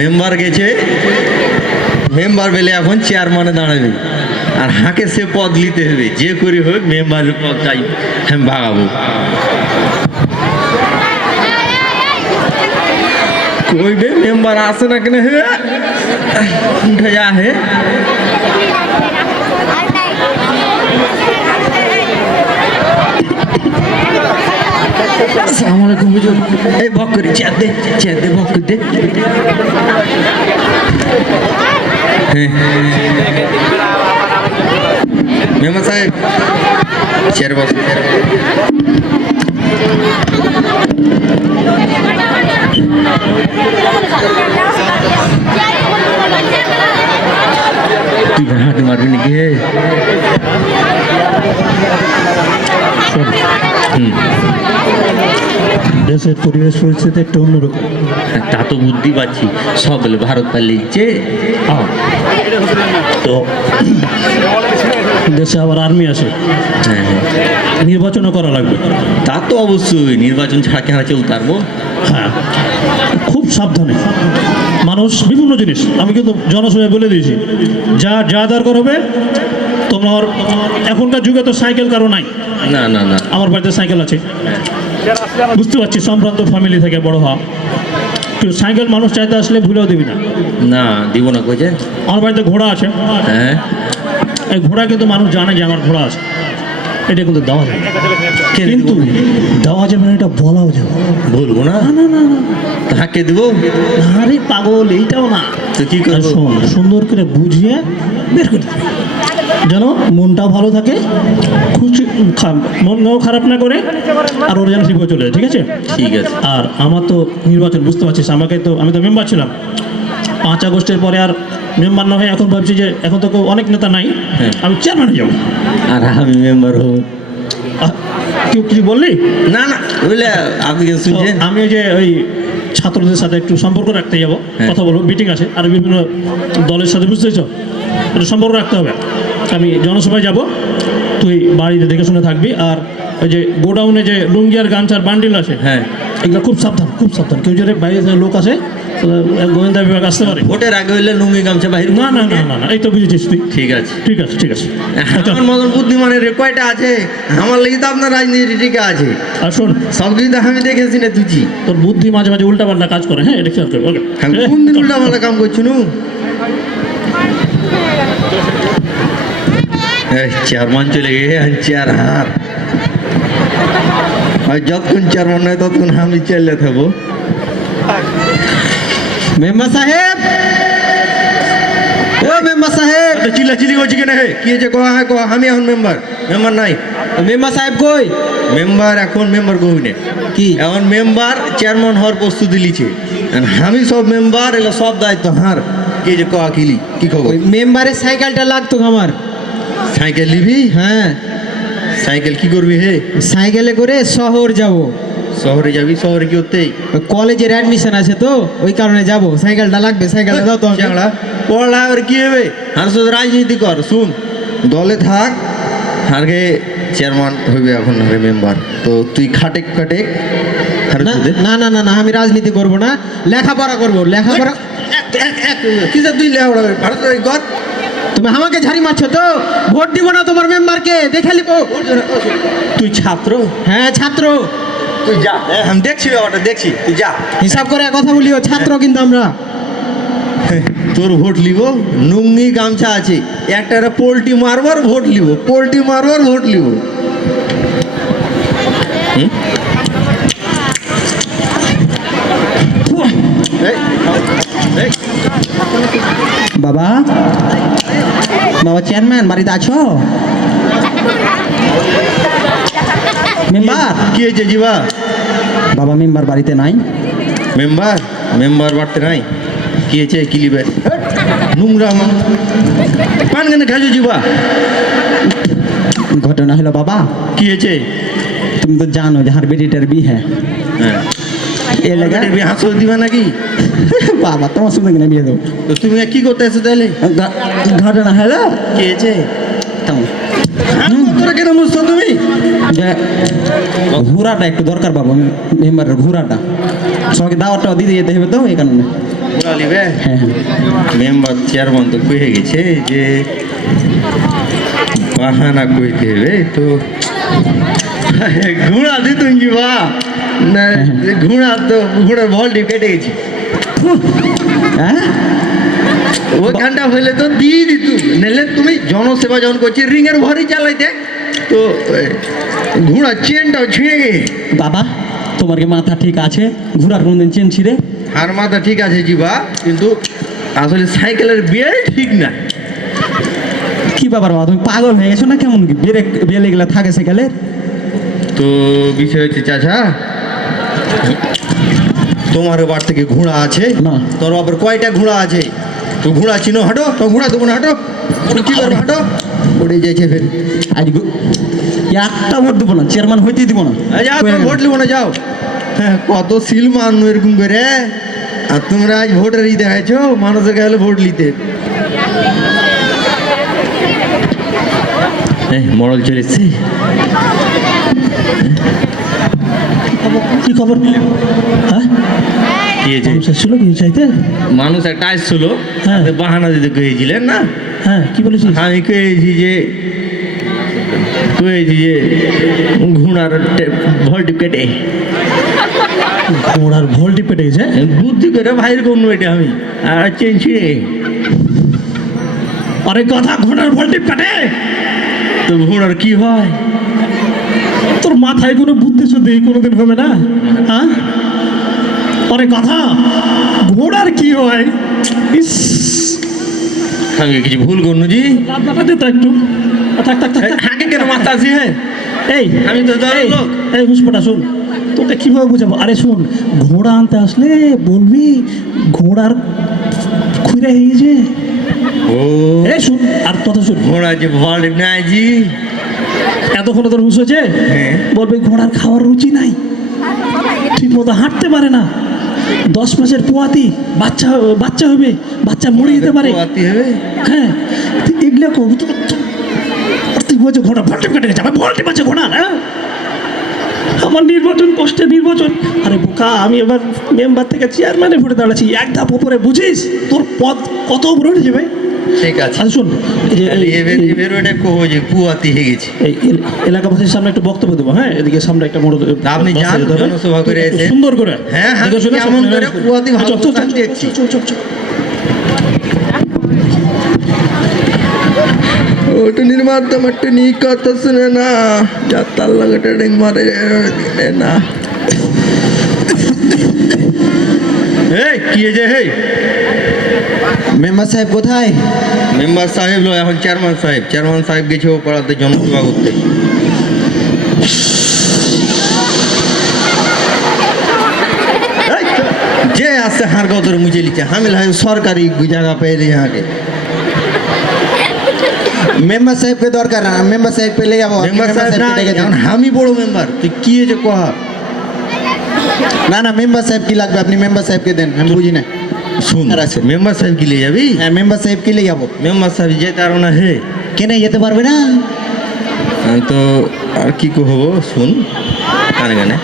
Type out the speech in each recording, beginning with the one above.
Member গেছে, member বেলে এখন চেয়ারম্যানে দাঁড়াবে আর হাঁকে সে পদ নিতে হবে, যে করে হোক মেম্বারের পদ চাই আমি ভাগাবো। কইবে মেম্বার আসে না কেন হে উঠে যা হে আসসালামু আলাইকুম হুজুর। এই ভক করে চেয়ার দে ভক করে দে। মেম্বার সাহেব চেয়ারে বস। তুই হাতে মারবি নাকি? দেশের পরিবেশ পরিস্থিতি একটু অন্যরকম। তা তো বুদ্ধি পাচ্ছি, সব বলে ভারত পালিয়েছে তো দেশে আবার আর্মি আসে, নির্বাচনও করা লাগবে। তা তো অবশ্যই, নির্বাচন ছাড়া কেন চলতে পারবো? হ্যাঁ, খুব সাবধানে মানুষ বিভিন্ন জিনিস আমি কিন্তু জনসভায় বলে দিয়েছি, যা যা দরকার হবে। তোমার এখনকার যুগে তো সাইকেল কারো নাই। না না না, আমার বাড়িতে সাইকেল আছে, বুঝতে পারছি সম্ভ্রান্ত ফ্যামিলি থেকে বড় হওয়া, কিন্তু সাইকেল মানুষ চাইতে আসলে ভুলেও দিবি না। না দিব না কইছেন। আমার বাড়িতে ঘোড়া আছে, হ্যাঁ এই ঘোড়া কিন্তু মানুষ জানে যে আমার ঘোড়া আছে, এটা কিন্তু দেওয়া যাবে, কিন্তু দেওয়া যাবে না, এটা বলাও যাবে। বলবো না, তাকে দিব। আরে পাগল, এইটাও না। তো কি করবো? শোন, সুন্দর করে বুঝিয়ে বের করে দিবি, যেন মনটা ভালো থাকে, খুশি, মনও খারাপ না করে, আর ওর যেন ঠিক হয়ে চলে যায়। ঠিক আছে? ঠিক আছে। আর আমার তো নির্বাচন, বুঝতে পারছিস, আমাকে তো, আমি তো মেম্বার ছিলাম 5 আগস্টের পরে, আর মেম্বার না হয়ে এখন ভাবছি যে এখন তো অনেক নেতা নাই, আমি চেয়ারম্যানে যাবো। আর আমি মেম্বার হব। কেউ কিছু বললি? না না, বুঝলে আপনি কি শুনছেন? আমি ওই যে ওই ছাত্রদের সাথে একটু সম্পর্ক রাখতে যাবো, কথা বলবো, মিটিং আছে, আর বিভিন্ন দলের সাথে, বুঝতেছ, একটু সম্পর্ক রাখতে হবে। আমি জনসভায় যাব, তুই বাড়িতে দেখে শুনে থাকবি। আর ওই যে গোডাউনে যে লুঙ্গি আর গামছার বান্ডিল আছে, হ্যাঁ, এগুলো খুব সাবধান, খুব সাবধান। কেউ যদি বাইরে থেকে লোক আসে, গোয়েন্দা বিভাগ আসতে পারে। ভোটের আগে হইলে লুঙ্গি গামছা বাহির। না না না না না, এই তো বুঝেছিস তুই। ঠিক আছে ঠিক আছে, ঠিক আছে। আমার মতন বুদ্ধিমানের কয়টা আছে? আমার লাগি তো আপনার রাজনীতি ঠিক আছে। আর শোন, সব কিছু তো আমি দেখেছি না তুই। তোর বুদ্ধি মাঝে মাঝে উল্টা পাল্টা কাজ করে। হ্যাঁ, এটা খেয়াল করবে। ওকে, আমি কোন দিন উল্টা পাল্টা কাম করছি নু? চেয়ারম্যান চলে গিয়ে চেয়ার হাত, আর যতক্ষণ চেয়ারম্যান নয় ততক্ষণ আমি চলে থাকবো। মেম্বার সাহেব, ও মেম্বার সাহেব, চিল্লাচিল্লি করছি কেন? কি হয়েছে? কহা হ্যাঁ কহা, আমি এখন মেম্বার। মেম্বার নাই। মেম্বার সাহেব কই? মেম্বার এখন মেম্বার কই নে কি এখন মেম্বার চেয়ারম্যান হওয়ার প্রস্তুতি লিছে, আমি সব মেম্বার, এগুলো সব দায়িত্ব হার। কি যে কহা কিলি, কি খবর? ওই মেম্বারের সাইকেলটা লাগতো আমার। সাইকেল নিবি? হ্যাঁ, সাইকেল কি করবি হে? সাইকেলে করে শহর যাব। শহরে যাবি? শহরে কি হতেই? কলেজের অ্যাডমিশন আছে তো, ওই কারণে যাব। সাইকেলটা লাগবে, সাইকেলটা দাও তো। চ্যাংড়া পড়া আর কি হবে? আর শুধু রাজনীতি কর, শুন, দলে থাক, আগে চেয়ারম্যান হইবে এখন হবে মেম্বার। তো তুই খাটেক খাটেক না না না না, আমি রাজনীতি করব না, লেখাপড়া করব। লেখাপড়া কি তুই লেখাপড়া ভারত কর। তুমি আমাকে ঝাড়ি মারছো তো, ভোট দিব না তোমার মেম্বারকে, দেখে নিব। তুই ছাত্র? হ্যাঁ, ছাত্র। তুই যা, আমি দেখছি ব্যাপারটা, দেখছি, তুই যা। হিসাব করে কথা বলিও, ছাত্র কিন্তু আমরা। তোর ভোট লিব, নুঙ্গি গামছা আছে, একটা পোল্ট্রি মারবার ভোট লিব, পোল্ট্রি মারবার ভোট লিব। বাবা, বাবা চেয়ারম্যান বাড়িতে আছো? মেম্বার, কি হয়েছে জিবা? বাবা মেম্বার বাড়িতে নাই। মেম্বার মেম্বার বাড়তে নাই? কি হয়েছে? কি লিবে? নোংরা আমার পান কেন খাইছো জিবা? ঘটনা হলো বাবা, কি হয়েছে? তুমি তো জানো যে হার বেটিটার বিয়ে। হ্যাঁ, এ লেগে হাসো দিবা নাকি? বাবা তোমার সঙ্গে কিনা বিয়ে দেবো। তো তুমি কি করতে এসো তাহলে? ঘটনা হলো, কি হয়েছে? তেমন তোরা কেন বুঝছো তুমি? যে ঘোড়াটা একটু দরকার বাবা, মেম্বারের ঘোড়াটা সবাইকে দাওয়াতটাও দিতে যেতে হবে তো, এই কারণে। ঘোড়া নিবে হ্যাঁ হ্যাঁ মেম্বার চেয়ারম্যান তো কয়ে গেছে যে বাহানা কইতে হবে তো ঘোড়া দিতুন কি বা না ঘোড়ার ভল্টি কেটে গেছি হ্যাঁ ওইখানটা হইলে তো দিয়ে দিত নাহলে তুমি জনসেবা যখন করছি রিংয়ের ভরি চালাইতে তো ঘোড়া চেনটাও ছিঁড়ে গে বাবা তোমার কি মাথা ঠিক আছে ঘোড়ার কোনদিন চেন ছিঁড়ে আর মাথা ঠিক আছে জিবা কিন্তু আসলে সাইকেলের বেল ঠিক না কি ব্যাপার বাবা তুমি পাগল হয়ে গেছো না কেমন কি বেল এগুলা থাকে সাইকেলের তো বিষয় হচ্ছে চাচা তোমার বার থেকে ঘোড়া আছে না। তোর আবার কয়টা ঘোড়া আছে তো ঘোড়া চিনো হাঁটো তো ঘোড়া দেবো না হাঁটো তুমি কি করবো হাঁটো উড়ে যাইছে ফের আজ একটা ভোট দেবো না চেয়ারম্যান হইতেই দিব না যাও তুমি ভোট লিবো না যাও হ্যাঁ কত সিল মানো এরকম করে আর তোমরা আজ ভোটের ই দেখাইছো মানুষের গেলে ভোট নিতে মরল চলে এসছে কি খবর হ্যাঁ কি হয়েছে? মানুষ এসেছিল কি চাইতে মানুষ একটা আসছিল হ্যাঁ। আপনি বাহানা দিতে কয়েছিলেন না হ্যাঁ কি বলেছিস আমি কয়েছি যে ঘোড়ার ভল্ট কেটে ঘোড়ার ভোল্টি পেটে গেছে বুদ্ধি করে ভাইয়ের কোনো এটা আমি আর চেন ছিঁড়ে আরে কথা ঘোড়ার ভোল্টি পেটে তো ঘোড়ার কি হয় তোর মাথায় কোনো বুদ্ধি শুদ্ধি কোনোদিন হবে না হ্যাঁ আরে কথা ঘোড়ার কি হয় ইস আমি কিছু ভুল করনু জি লাভ দে তো একটু থাক থাক থাক থাক। আগে কেন মাথা আছি হ্যাঁ এই আমি তো দলের এই, লোক। এই হুসপটা শোন তোকে কিভাবে বুঝাবো আরে শোন ঘোড়া আনতে আসলে বলবি ঘোড়ার খুঁড়ে হয়ে গেছে ও এই শোন আর কথা শোন ঘোড়া যে ভল্ট নাই জি এতক্ষণ তোর হুশ হয়েছে হ্যাঁ। বলবে ঘোড়ার খাওয়ার রুচি নাই ঠিক মতো হাঁটতে পারে না 10 মাসের পোয়াতি বাচ্চা হবে বাচ্চা মরে যেতে পারে পোয়াতি হবে হ্যাঁ তুই এগুলো করবো তুই বলছো ঘোড়া ভল্টে কেটে গেছে আমার ভল্টে পাচ্ছে ঘোড়া না আমার নির্বাচন কষ্টে নির্বাচন আরে বোকা আমি এবার মেম্বার থেকে চেয়ারম্যানে ভোটে দাঁড়াচ্ছি এক ধাপ উপরে বুঝিস তোর পদ কত উপরে উঠে যাবে ঠিক আছে আচ্ছা শোন এই যে এবার ওটা কহো যে পুয়াতি হয়ে গেছে এই এলাকাবাসীর সামনে একটু বক্তব্য দেবো হ্যাঁ এদিকে সামনে একটা মোড় আপনি যান, জনসভা করে এসে। সুন্দর করে হ্যাঁ, হ্যাঁ, দেখে শুনে কেমন করে সামনে- কুয়াতি ভালো চল, চল, করতে চল, দেখছি। চল, চল, চল। ಒಟ್ಟು ನಿರ್ಮಾತ ಮಟ್ಟು ನೀ ಕತ್ತಸನೇನ ಜಾತಲ್ಲಗಟ ಡೆಂಗ್ ಮಾರೆ না এই কি যে হে মেম্বার সাহেব কোথায় মেম্বার সাহেব লো এখন চেয়ারম্যান সাহেব গেছে ও পাড়াতে জনসভা করতে যে আছে হার গদর মুঝে লিখে হামিল হয় সরকারি জায়গা পেয়ে यहाँ के মেম্বার সাহেবকে দরকার না মেম্বার সাহেব পেলে যাবো মেম্বার সাহেব না এখন আমি বড় মেম্বার তুই কি যে কহা না না মেম্বার সাহেব কি লাগবে আপনি মেম্বার সাহেবকে দেন আমি বুঝি না শুন আর আছে। মেম্বার সাহেব কি লিয়ে যাবি হ্যাঁ মেম্বার সাহেব কি লেগে যাবো মেম্বার সাহেব যেতে পারো না হে কেনে যেতে পারবে না তো আর কি কহব শুন কানে কানে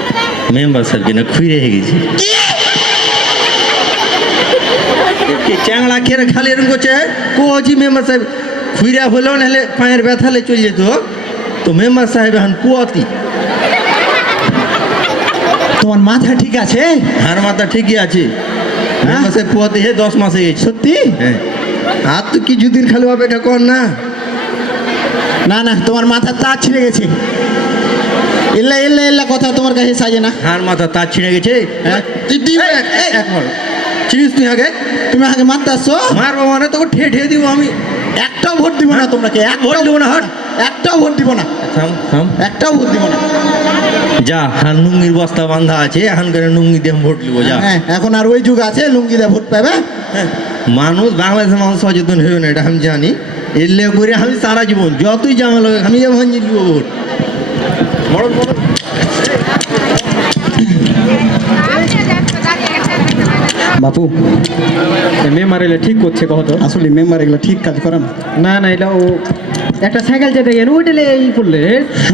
মেম্বার সাহেব কিনা খুঁড়ে হয়ে গেছি চ্যাংড়া খেয়ে খালি এরকম করছে কোচি মেম্বার সাহেব খুঁড়া হলেও নাহলে পায়ের ব্যথালে চলে যেত তো মেম্বার সাহেব এখন পুয়াতি তোমার মাথা ঠিক আছে হার মাথা ঠিকই আছে মেম্বার সাহেব পুয়াতি হে 10 মাসে গেছে সত্যি হ্যাঁ আর তো কিছুদিন খালি অপেক্ষা কর না না না তোমার মাথা তার ছিঁড়ে গেছে এল্লা এল্লা এল্লা কথা তোমার কাছে সাজে না হার মাথা তার ছিঁড়ে গেছে হ্যাঁ? চিনিস তুই আগে তুমি আগে মারতে আসছো মারবো মানে তোকে ঠে দিব আমি একটাও ভোট দিব না তোমরা কে ভোট দেবো না হট একটাও ভোট দিব না থাম থাম একটাও ভোট দিব না যা হান নুঙ্গির বস্তা বাঁধা আছে এখন করে নুঙ্গি দিয়ে ভোট দিব যা হ্যাঁ এখন আর ওই যুগ আছে লুঙ্গি দিয়ে ভোট পাবে হ্যাঁ, মানুষ বাংলাদেশের মানুষ সচেতন হবে না এটা আমি জানি এলে করে আমি সারা জীবন যতই ঝামেলা হবে আমি যখন জিতব ভোট বড় বড় বাপু মেম্বার এলে ঠিক করছে কত আসলে মেম্বার এগুলো ঠিক কাজ করে না না না এটা ও একটা সাইকেল যেতে গেল ওইটা ই করলে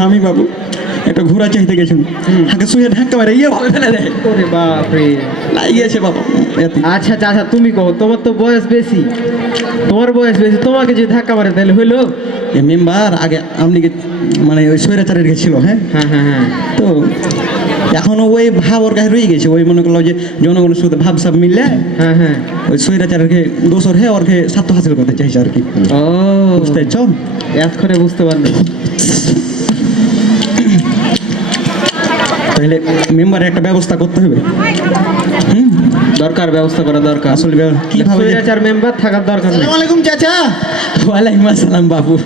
আমি বাবু একটা ঘোড়া চাইতে গেছিল হাঁকে শুয়ে ধাক্কা মারে ইয়ে ভাবে ফেলে দেয় ওরে বাপ রে। লাগিয়েছে বাবা এতে। আচ্ছা চাচা তুমি কहो, তোমার তো বয়স বেশি, তোমার বয়স বেশি, তোমাকে যদি ধাক্কা মারে তাহলে হইলো? এই মেম্বার আগে আমলিগে মানে ওই স্বৈরাচারের গেছিল, হ্যাঁ, হ্যাঁ হ্যাঁ হ্যাঁ। তো এখনো ওই ভাব ওর কাছে রয়ে গেছে। ওই মনে করলো যে জনগণের সাথে ভাব সাব মিললে হ্যাঁ হ্যাঁ। ওই স্বৈরাচারকে দোষর হ্যাঁ ওরকে স্বার্থ হাসিল করতে চাইছে আর কি, ও বুঝতে পারছো? এতক্ষণে বুঝতে পারলো। তাহলে মেম্বারের একটা ব্যবস্থা করতে হবে। দরকার, ব্যবস্থা করা দরকার। আসলে কিভাবে যে- স্বৈরাচার মেম্বার থাকার দরকার নেই। আসসালামু আলাইকুম চাচা। ওয়ালাইকুম আসসালাম বাবু,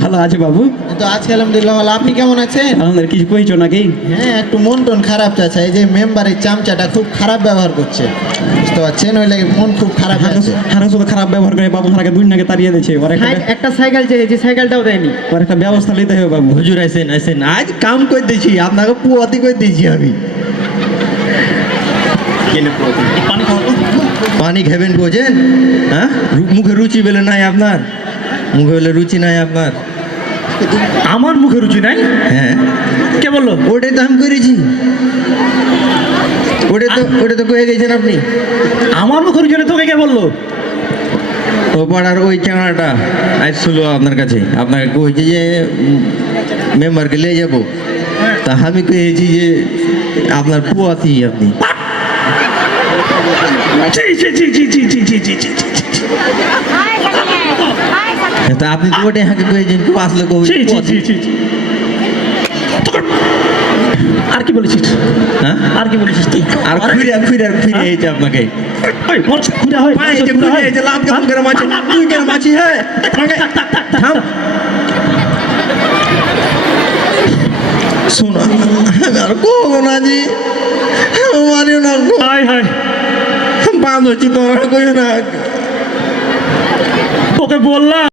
ভালো আছে বাবু? তো আজকে আলহামদুলিল্লাহ ভালো। আপনি কেমন আছেন? আমাদের কিছু কইছো নাকি? হ্যাঁ, একটু মন টন খারাপ চাচা। এই যে মেম্বারের চামচাটা খুব খারাপ ব্যবহার করছে, বুঝতে পারছেন? ওই লাগে মন খুব খারাপ আছে। হারা শুধু খারাপ ব্যবহার করে বাবু হারাকে দুই নাকে তাড়িয়ে দিয়েছে। ওর একটা একটা সাইকেল চেয়েছি, সাইকেলটাও দেয়নি। ওর একটা ব্যবস্থা নিতে হবে বাবু। হুজুর আইসেন আইসেন, আজ কাম করে দিয়েছি, আপনাকে পুয়াতি করে দিয়েছি আমি। পানি খাবেন বোঝেন? হ্যাঁ, মুখে রুচি বলে নাই আপনার, মুখে বলে রুচি নাই আপনার। আমার মুখে রুচি নাই? হ্যাঁ, কে বললো? ওটাই তো আমি করেছি, ওটা তো কয়ে গেছেন আপনি। আমার মুখে রুচি নেই তোকে কে বললো? ও পাড়ার ওই চাঙাটা আসছিল আপনার কাছে, আপনাকে কয়েছি যে মেম্বারকে নিয়ে যাবো, তা আমি কয়েছি যে আপনার পুয়াতি আপনি। ছি, ছি, ছি, ছি, ছি, ছি, ছি, ছি, ছি, ছি, ছি। তা আপনি তো ওটাই হাঁকে কয়েছেন, কেউ আসলে কবে ছি, ছি, ছি, ছি, ছি। তোকে- আর কি বলেছিস? হ্যাঁ, আর কি বলেছিস তুই? আর ফিরে এইছে আপনাকে। ওই, মানুষ ঘুরে হয়, পায়ে মানুষ যে ঘুরে ঘুরে হয়। এইছে, লাভ কেমন করে মাছি, তুই কেন মাছি? হ্যাঁ, থাম। শোনো, আর কো না জি, মারিও না, হায় হায়, বাঁধ হচ্ছি তোমার কইও না। তোকে বললাম